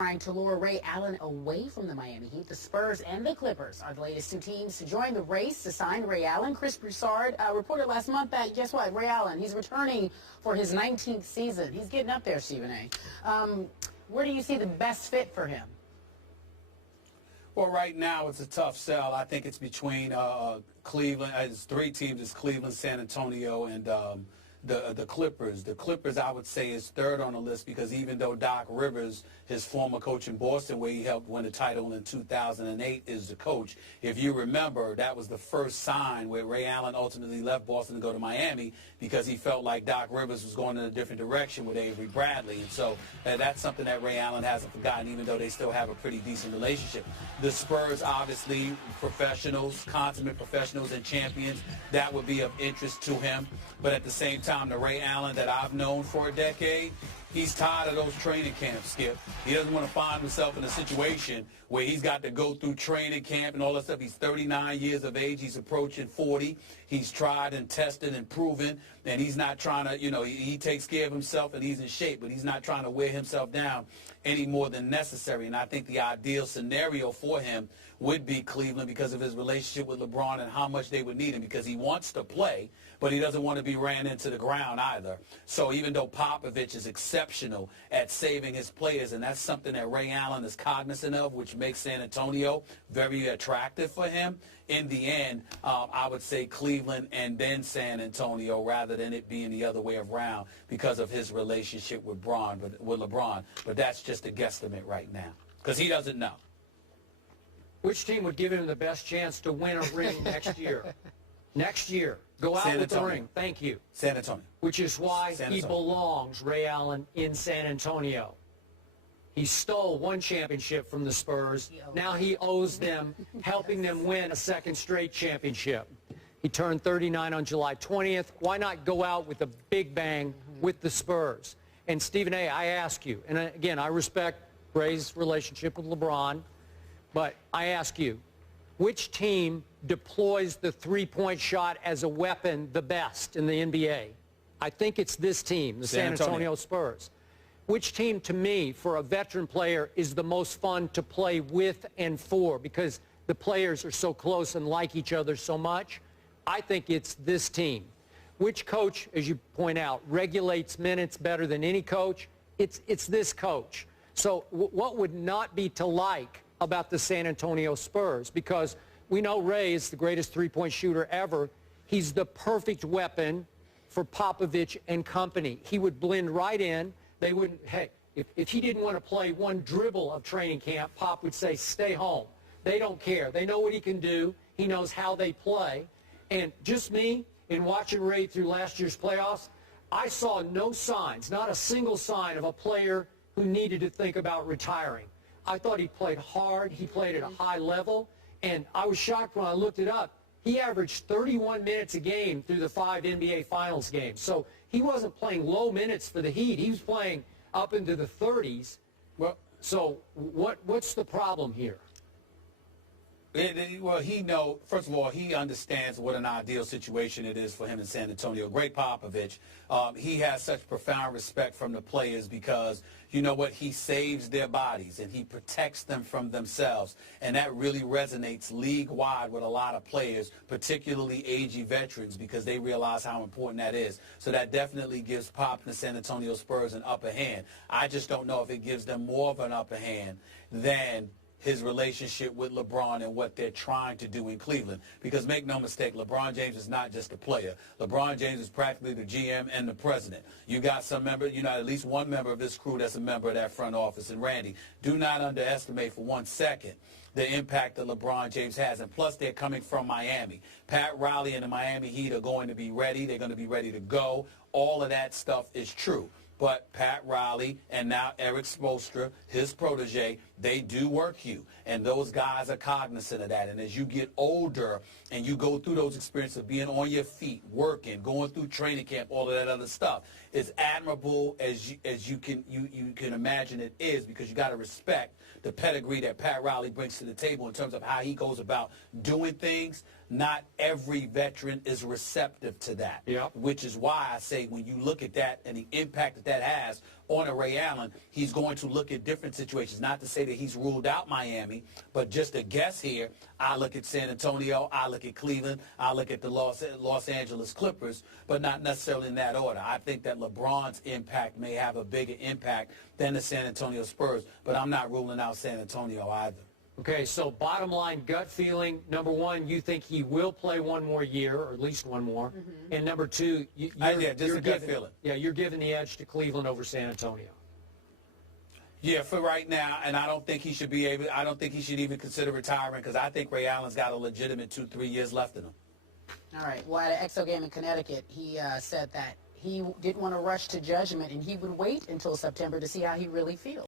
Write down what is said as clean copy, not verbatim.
Trying to lure Ray Allen away from the Miami Heat. The Spurs and the Clippers are the latest two teams to join the race to sign Ray Allen. Chris Broussard reported last month that, guess what, Ray Allen, he's returning for his 19th season. He's getting up there, Stephen A. Where do you see the best fit for him? Well, right now it's a tough sell. I think it's between Cleveland. It's three teams. It's Cleveland, San Antonio, and the Clippers. The Clippers, I would say, is third on the list because even though Doc Rivers, his former coach in Boston, where he helped win the title in 2008, is the coach, if you remember, that was the first sign where Ray Allen ultimately left Boston to go to Miami because he felt like Doc Rivers was going in a different direction with Avery Bradley. And so that's something that Ray Allen hasn't forgotten, even though they still have a pretty decent relationship. The Spurs, obviously, professionals, consummate professionals and champions. That would be of interest to him. But at the same time, the Ray Allen that I've known for a decade, he's tired of those training camps, Skip. He doesn't want to find himself in a situation where he's got to go through training camp and all that stuff. He's 39 years of age. He's approaching 40. He's tried and tested and proven, and he's not trying to, he takes care of himself and he's in shape, but he's not trying to wear himself down any more than necessary. And I think the ideal scenario for him would be Cleveland because of his relationship with LeBron and how much they would need him, because he wants to play, but he doesn't want to be ran into the ground either. So even though Popovich is exceptional at saving his players, and that's something that Ray Allen is cognizant of, which makes San Antonio very attractive for him, in the end, I would say Cleveland and then San Antonio rather than it being the other way around because of his relationship with LeBron. But that's just a guesstimate right now because he doesn't know. Which team would give him the best chance to win a ring next year? Next year. Go out with the ring. Thank you. San Antonio. Which is why he belongs, Ray Allen, in San Antonio. He stole one championship from the Spurs. Now he owes them, helping them win a second straight championship. He turned 39 on July 20th. Why not go out with a big bang with the Spurs? And Stephen A., I ask you, and again, I respect Ray's relationship with LeBron, but I ask you, which team deploys the three-point shot as a weapon the best in the NBA? I think it's this team, the San Antonio Spurs. Which team, to me, for a veteran player, is the most fun to play with and for because the players are so close and like each other so much? I think it's this team. Which coach, as you point out, regulates minutes better than any coach? It's this coach. So what would not be to like about the San Antonio Spurs? Because we know Ray is the greatest three-point shooter ever. He's the perfect weapon for Popovich and company. He would blend right in. They wouldn't, hey, if he didn't want to play one dribble of training camp, Pop would say, stay home. They don't care. They know what he can do. He knows how they play. And just me, in watching Ray through last year's playoffs, I saw no signs, not a single sign of a player who needed to think about retiring. I thought he played hard. He played at a high level. And I was shocked when I looked it up. He averaged 31 minutes a game through the 5 NBA Finals games. So he wasn't playing low minutes for the Heat. He was playing up into the 30s. Well, so what's the problem here? Well, first of all, he understands what an ideal situation it is for him in San Antonio. Great Popovich. He has such profound respect from the players because, you know what, he saves their bodies and he protects them from themselves. And that really resonates league-wide with a lot of players, particularly aging veterans, because they realize how important that is. So that definitely gives Pop and the San Antonio Spurs an upper hand. I just don't know if it gives them more of an upper hand than his relationship with LeBron and what they're trying to do in Cleveland. Because make no mistake, LeBron James is not just a player. LeBron James is practically the GM and the president. You got some member, at least one member of this crew that's a member of that front office. And Randy, do not underestimate for 1 second the impact that LeBron James has. And plus, they're coming from Miami. Pat Riley and the Miami Heat are going to be ready. They're going to be ready to go. All of that stuff is true. But Pat Riley and now Eric Spoelstra, his protege, they do work you. And those guys are cognizant of that. And as you get older and you go through those experiences of being on your feet, working, going through training camp, all of that other stuff, it's admirable as you can imagine it is, because you got to respect the pedigree that Pat Riley brings to the table in terms of how he goes about doing things. not every veteran is receptive to that. Yep. Which is why I say when you look at that and the impact that that has on a Ray Allen, he's going to look at different situations. Not to say that he's ruled out Miami, but just a guess here, I look at San Antonio, I look at Cleveland, I look at the Los Angeles Clippers, but not necessarily in that order. I think that LeBron's impact may have a bigger impact than the San Antonio Spurs, but I'm not ruling out San Antonio either. Okay, so bottom line, gut feeling, number one, you think he will play one more year, or at least one more. Mm-hmm. And number two, you're a gut feeling. Yeah, you're giving the edge to Cleveland over San Antonio. Yeah, for right now, and I don't think he should even consider retiring because I think Ray Allen's got a legitimate 2-3 years left in him. All right. Well, at an EXO game in Connecticut, he said that he didn't want to rush to judgment and he would wait until September to see how he really feels.